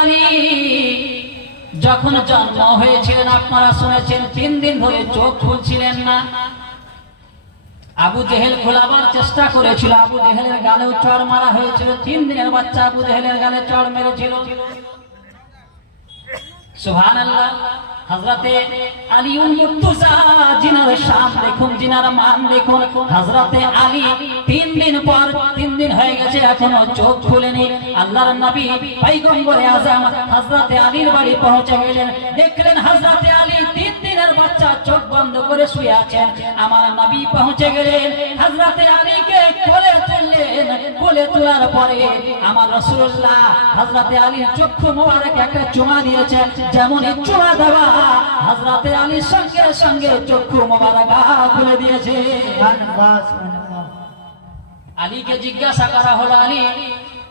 আলী যখন জন্ম হয়েছিলেন আপনারা শুনেছেন 3 দিন ধরে চোখ খুলছিলেন না। আবু জেহেল খোলাবার চেষ্টা করেছিল, আবু জেহেলের গালেও চড় মারা হয়েছিল। 3 দিনের বাচ্চা আবু জেহেলের গালে চড় মেরেছিল। সুবহানাল্লাহ। হযরতে আলী মুর্তজা জিনার শান দেখুন, জিনার মান দেখুন। হযরতে আলী 3 দিন পর, 3 দিন হয়ে গেছে এখনো চোখ খুলেনি। আল্লাহর নবী পয়গম্বরে আযম হযরতে আলীর বাড়ি পৌঁছে গেলেন। দেখলেন হযরতে আলী 3 দিনের বাচ্চা চোখ বন্ধ করে শুয়ে আছেন। আমার নবী পৌঁছে গেলেন, হযরতে আলীকে কোলে তুললেন। কোলে তোলার পরে আমার রাসূলুল্লাহ হযরতে আলীর চক্ষু মোবারক একটা চুমা দিয়েছেন। যেমন এই চুমা দেওয়া হযরতে আলীর সঙ্গে সঙ্গে চক্ষু মোবারক খুলে দিয়েছে। আলীকে জিজ্ঞাসা করা হলো, আলী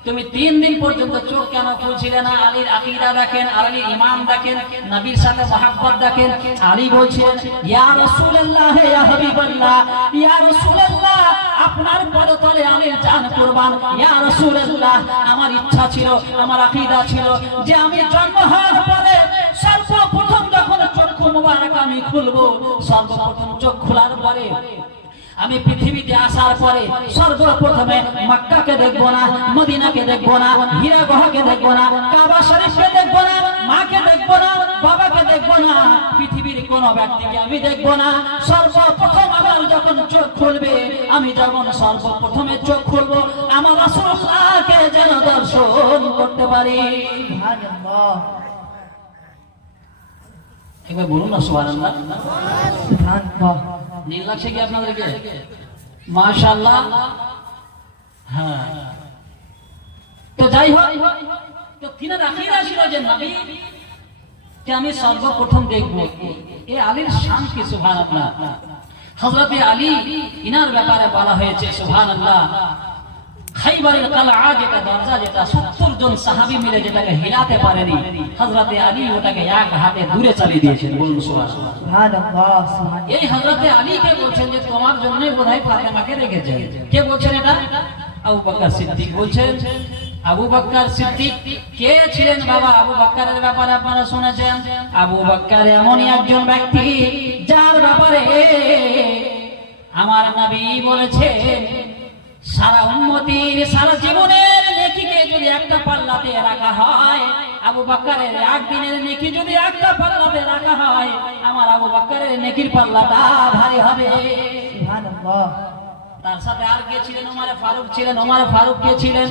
তুমি 3 দিন পর্যন্ত চোখ কেন খুলছিলে না? আলীর আকীদা দেখেন, আলীর ঈমান দেখেন, নবীর সাথে মহব্বত দেখেন। আলী বলছেন, ইয়া রাসূলুল্লাহ, ইয়া হাবিবাল্লাহ, ইয়া রাসূলুল্লাহ, আপনার পদতলে আলীর জান কুরবান। ইয়া রাসূলুল্লাহ, আমার ইচ্ছা ছিল, আমার আকীদা ছিল যে আমি জন্ম হওয়ার পরে সর্বপ্রথম যখন চক্ষু মোবারক আমি খুলবো, সর্বপ্রথম চোখ খোলার পরে আমি পৃথিবীতে আসার পরে সর্বপ্রথমে মক্কাকে দেখবো না, মদিনাকে দেখবো না, হীরাগহকে দেখবো না, কাবা শরীফকে দেখবো না, মাকে দেখবো না, বাবাকে দেখবো না, পৃথিবীর কোন ব্যক্তিকে আমি দেখবো না। সর্বপ্রথম আমার যখন চোখ খুলবে, আমি যখন সর্বপ্রথমে চোখ খুলবো, আমার রাসূলুল্লাহকে যেন দর্শন করতে পারি। সুবহানাল্লাহ। একবার বলুন না সুবহানাল্লাহ। সুবহানাল্লাহ। নীল লাগছে কি আপনাদেরকে? মাশাআল্লাহ। হ্যাঁ, তো যাই হোক, তো তিনার আকীদা ছিল যে নবী কে আমি সর্বপ্রথম দেখব। এই আলীর শান কি! সুবহানাল্লাহ। হযরতে আলী ইনার ব্যাপারে বলা হয়েছে, সুবহানাল্লাহ, খাইবারের কালআ যেটা দরজা, যেটা 70 জন সাহাবী মিলে যেটাকে হিলাতে পারেনি, হযরতে আলী ওটাকে এক হাতে দূরে চালিয়ে দিয়েছেন। বলুন সুবহানাল্লাহ। সুবহানাল্লাহ। এই হযরতে আলীকে বলছেন যে তোমার জন্যই বোধহয় ফাতেমাকে রেখেছেন। কে বলছেন এটা? আবু বকর সিদ্দিক বলছেন। আবু বকর সিদ্দিক কে ছিলেন বাবা? আবু বকরের ব্যাপারে আপনারা শুনেছেন। আবু বকর এমনই একজন ব্যক্তি যার ব্যাপারে আমার নবী বলেছেন, সারা উম্মতির সারা জীবনের নেকিকে যদি একটা পাল্লাতে রাখা হয়, আবু বকরের একদিনের নেকি যদি একটা পাল্লাতে রাখা হয়, আমার আবু বকরের নেকির পাল্লাটা ভারী হবে। সুবহানাল্লাহ। তার সাথে আর কে ছিলেন? ওমর ফারুক ছিলেন। ওমর ফারুক কে ছিলেন?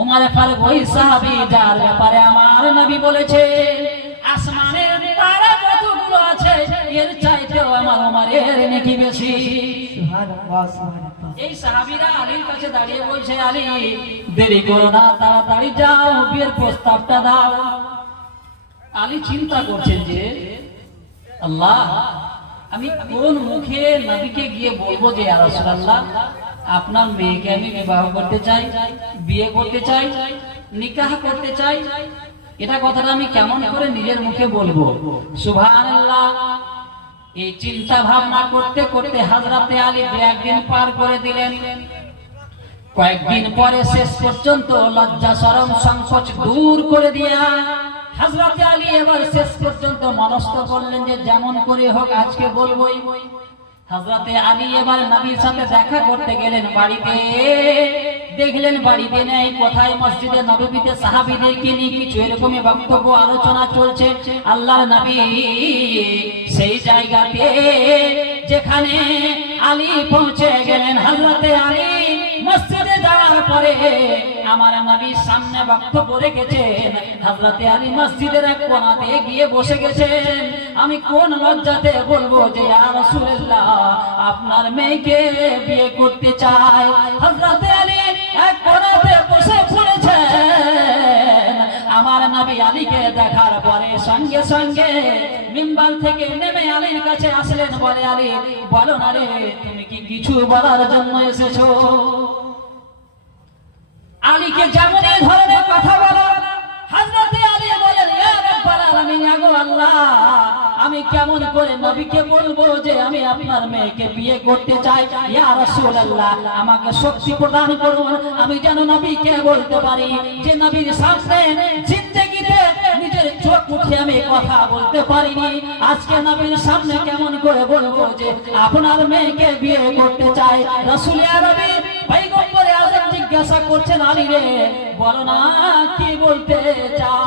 ওমর ফারুক ওই সাহাবী যার ব্যাপারে আমার নবী বলেছেন, আসমানের তারা যতগুলো আছে এর চাইতেও আমার ওমরের নেকি বেশি। সুবহানাল্লাহ। সুবহানাল্লাহ। এই সাহাবীরা আলীর কাছে দাঁড়িয়ে বলছে, আলী দেরি করো না, তাড়াতাড়ি যাও, বিয়ের প্রস্তাবটা দাও। আলী চিন্তা করছেন যে আল্লাহ, আমি কোন মুখে নবীকে গিয়ে বলবো যে ইয়া রাসূলুল্লাহ, আপনার মেয়েকে আমি বিবাহ করতে চাই, বিয়ে করতে চাই, নিকাহ করতে চাই। এটা কথাটা আমি কেমন করে নিজের মুখে বলবো? সুবহানাল্লাহ। এই চিন্তা ভাবনা করতে করতে হযরতে আলী একদিন পার করে দিলেন। কয়েকদিন পরে শেষ পর্যন্ত লজ্জা শরম সংকোচ দূর করে দিয়া হযরতে আলী এবার শেষ পর্যন্ত মনস্থ করলেন যে যেমন করে হোক আজকে বলবোই। হযরতে আলী এবার নবীর সাথে দেখা করতে গেলেন বাড়িতে। দেখলেন বাড়িতে নেই, কোথায়? মসজিদে নববীতে সাহাবীদেরকে নিয়ে কিছু এরকমই বক্তব্য আলোচনা চলছে। আল্লাহর নবী সেই জায়গাতে যেখানে আলী পৌঁছে গেলেন, হযরতে আলী মসজিদে যাওয়ার পরে আমার নবী সামনে বক্তব্য রেখেছেন। হযরতে আলী মসজিদের এক কোণাতে গিয়ে বসে গেছেন। আমি কোন লজ্জাতে বলবো যে ইয়া রাসূলুল্লাহ, আপনার মেয়েকে বিয়ে করতে চাই। হযরতে আলী এক কোণাতে বসে পড়েছেন। আমার নবী আলীকে দেখার পরে সঙ্গে সঙ্গে মিম্বার থেকে নেমে আলীর কাছে আসলেন। বলে, আলী বলো না রে, তুমি কি কিছু বলার জন্য এসেছো? আলীকে যেমন এই ধরনের কথা বলা, হযরতে আলী বলেন, ইয়া রাব্বাল আলামিন, আগো আল্লাহ, আমি কেমন করে নবীকে বলবো যে আমি আপনার মেয়েকে বিয়ে করতে চাই? ইয়া রাসূলুল্লাহ, আমাকে শক্তি প্রদান করুন, আমি যেন নবীকে বলতে পারি যে নবীর সামনে জিন্দেগিতে মুখে আমি কথা বলতে পারিনি, আজকে নবীর সামনে কেমন করে বলবো যে আপনার মেয়েকে বিয়ে করতে চাই। রাসূল আরবি পয়গম্বরে আযম জিজ্ঞাসা করছেন, আলী রে বলো না কি বলতে চাও।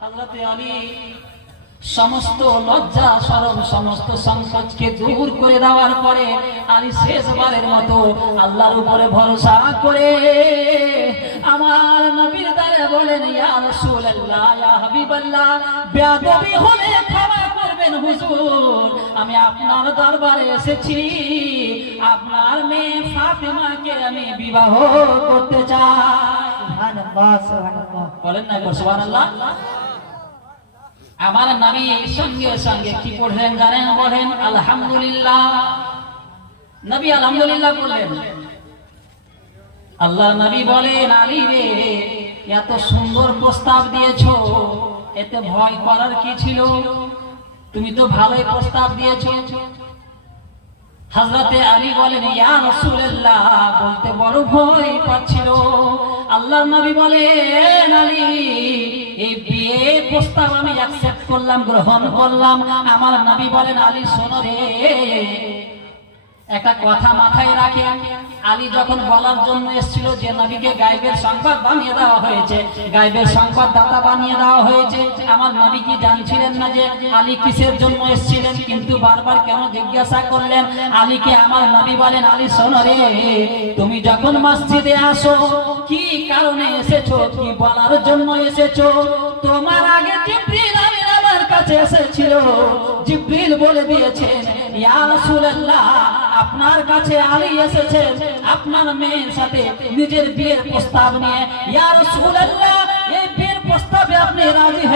হযরত আলী সমস্ত লজ্জা শরম সমস্ত সংকোচকে দূর করে দেওয়ার পরে আলী শেষবারের মতো আল্লাহর উপরে ভরসা করে আমার নবীর দ্বারে বলেন, ইয়া রাসূলুল্লাহ, ইয়া হাবিবাল্লাহ, বেয়াদবি হলে ক্ষমা করবেন হুজুর, আমি আপনার দরবারে এসেছি, আপনার মেয়ে ফাতেমাকে আমি বিবাহ করতে চাই। সুবহানাল্লাহ, সুবহানাল্লাহ, বলেন না সুবহানাল্লাহ। আমার নবী সঙ্গে সঙ্গে কি পড়লেন জানেন? বলেন আলহামদুলিল্লাহ। নবী আলহামদুলিল্লাহ বললেন। আল্লাহ নবী বলেন, আলী রে এত সুন্দর প্রস্তাব দিয়েছো, এতে ভয় করার কি ছিল? তুমি তো ভালোই প্রস্তাব দিয়েছো। হযরতে আলী বলেন, ইয়া রাসূলুল্লাহ, বলতে বড় ভয় পাচ্ছিল। আল্লাহর নবী বলেন, আলী এই বিয়ে প্রস্তাব আমি অ্যাকসেপ্ট করলাম, গ্রহণ করলাম। আমার নবী বলেন, আলী শোনো রে, একটা কথা মাথায় রাখে। আলী যখন বলার জন্য এসেছিল যে নবীকে গায়েবের সংবাদ বানিয়ে দেওয়া হয়েছে, গায়েবের সংবাদদাতা বানিয়ে দেওয়া হয়েছে, আমার নবী কি জানছিলেন না যে আলী কিসের জন্য এসেছিলেন? কিন্তু বারবার কেন জিজ্ঞাসা করলেন? আলীকে আমার নবী বলেন, আলী শোনো রে, তুমি যখন মসজিদে আসো কি কারণে এসেছো, কি বলার জন্য এসেছো? তোমার আগে জিবরিল আমার কাছে এসেছিল, জিবরিল বলে দিয়েছেন, ইয়া রাসূলুল্লাহ, আপনার কাছে আলী এসেছেন আপনার মেয়ের সাথে নিজের বিয়ের প্রস্তাব নিয়ে। ইয়া রাসূলুল্লাহ, এই বিয়ের প্রস্তাবে আপনি রাজি হয়ে